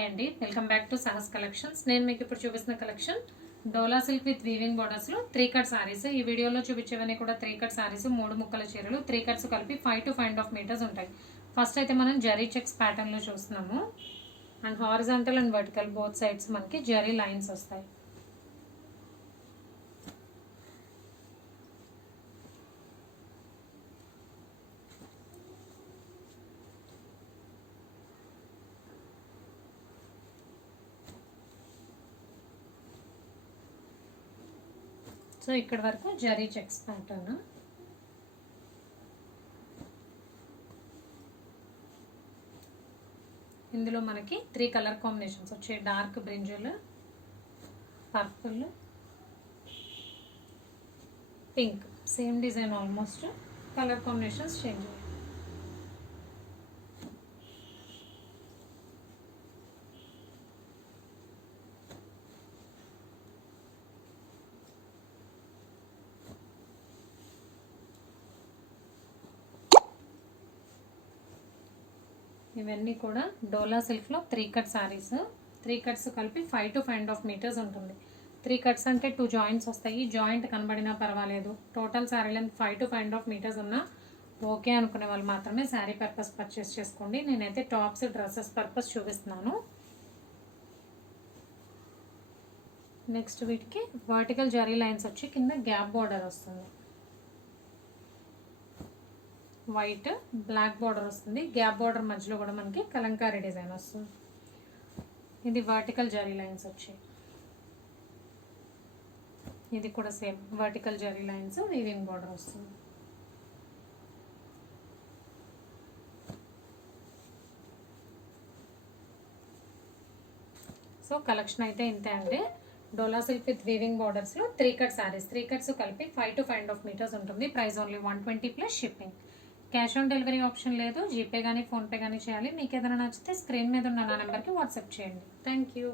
హాయ్ అండి, welcome back to Sahas కలెక్షన్స్. నేను మీకు ఇప్పుడు చూపిస్తున్న కలెక్షన్ డోలా సిల్క్ విత్ వీవింగ్ బోర్డర్స్ లో 3 కట్ సారీస్. ఈ వీడియోలో చూపించేవన్నీ కూడా 3 కట్ సారీస్, 3 ముక్కల చీరలు. 3 కట్స్ కలిపి 5 to 5.5 meters ఉంటాయి. ఫస్ట్ అయితే మనం జరీ చెక్స్ ప్యాటర్న్ లో చూస్తున్నాము. And horizontal and vertical both sides మనకి జరీ లైన్స్ వస్తాయి. సో ఇక్కడ వరకు జరీ చెక్స్ ప్యాటర్న్. ఇందులో మనకి 3 కలర్ కాంబినేషన్స్ వచ్చాయి. Dark brinjal, purple, pink. Same design almost, colour combinations change అయ్యాయి. ఇవన్నీ కూడా డోలా సిల్క్లో 3 కట్ సారీస్. 3 కట్స్ కలిపి 5 to 5.5 meters ఉంటుంది. 3 కట్స్ అంటే 2 జాయింట్స్ వస్తాయి. జాయింట్ కనబడినా పర్వాలేదు. టోటల్ శారీ లెంత్ 5 to 5.5 meters ఉన్నా ఓకే అనుకునే వాళ్ళు మాత్రమే శారీ పర్పస్ పర్చేస్ చేసుకోండి. నేనైతే టాప్స్, డ్రెస్సెస్ పర్పస్ చూపిస్తున్నాను. నెక్స్ట్ వీటికి వర్టికల్ జరీ లైన్స్ వచ్చి కింద గ్యాప్ బార్డర్ వస్తుంది. వైట్ బ్లాక్ బార్డర్ వస్తుంది. గ్యాప్ బార్డర్ మధ్యలో కూడా మనకి కలంకారీ డిజైన్ వస్తుంది. ఇది వర్టికల్ జరీ లైన్స్ వచ్చాయి. ఇది కూడా same vertical zari lines, weaving border వస్తుంది. సో కలెక్షన్ అయితే ఇంతే అండి. డోలా సిల్క్ విత్ వీవింగ్ బార్డర్స్లో 3 కట్ సారీస్. 3 కట్స్ కలిపి 5 to 5.5 meters ఉంటుంది. Price only 120 plus shipping. Cash on delivery option లేదు. జీపే కానీ ఫోన్పే కానీ చేయాలి. మీకు ఏదైనా నచ్చితే స్క్రీన్ మీద ఉన్న నా నెంబర్కి వాట్సాప్ చేయండి. Thank you.